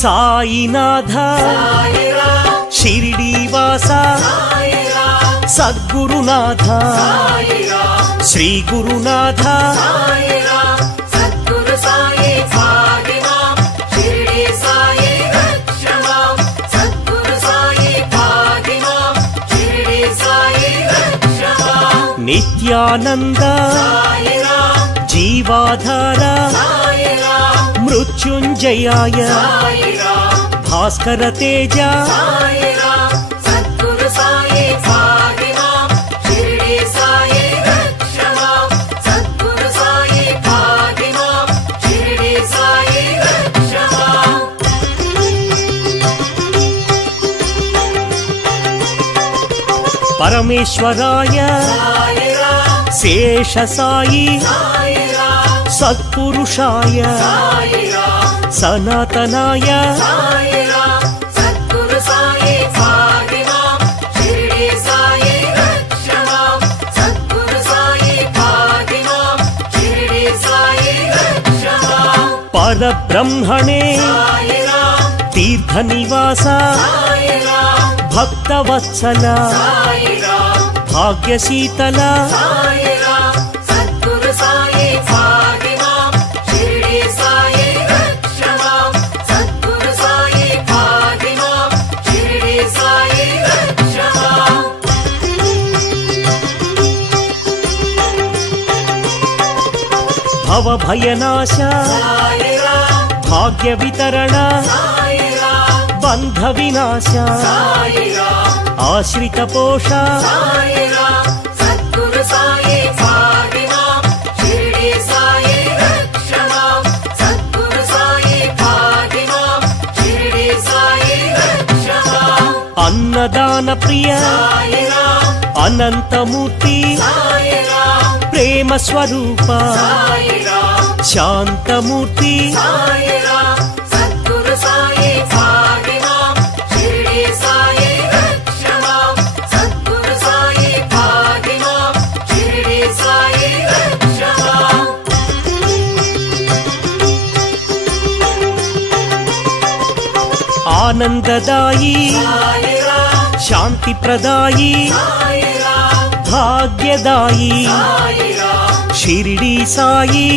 సాయినాథ షిరిడీవాస సద్గురునాథ శ్రీ గురునాథ నిత్యానంద జీవాధార మృత్యుంజయాయ భాస్కర తేజ పరమేశ్వరాయ శేషసాయి సత్పురుషాయ సనాతనాయ పరబ్రహ్మణే తీర్థనివాస భక్తవత్సల భాగ్యశీతల భవభయనాశ భాగ్య వితరణ బంధ వినాశ ఆశ్రిత పోష అన్నదాన ప్రియ అనంతమూర్తి ప్రేమ స్వరూప శాంతమూర్తి ఆనందదాయి శాంతి ప్రదాయి భాగ్యదాయి షిరిడి సాయి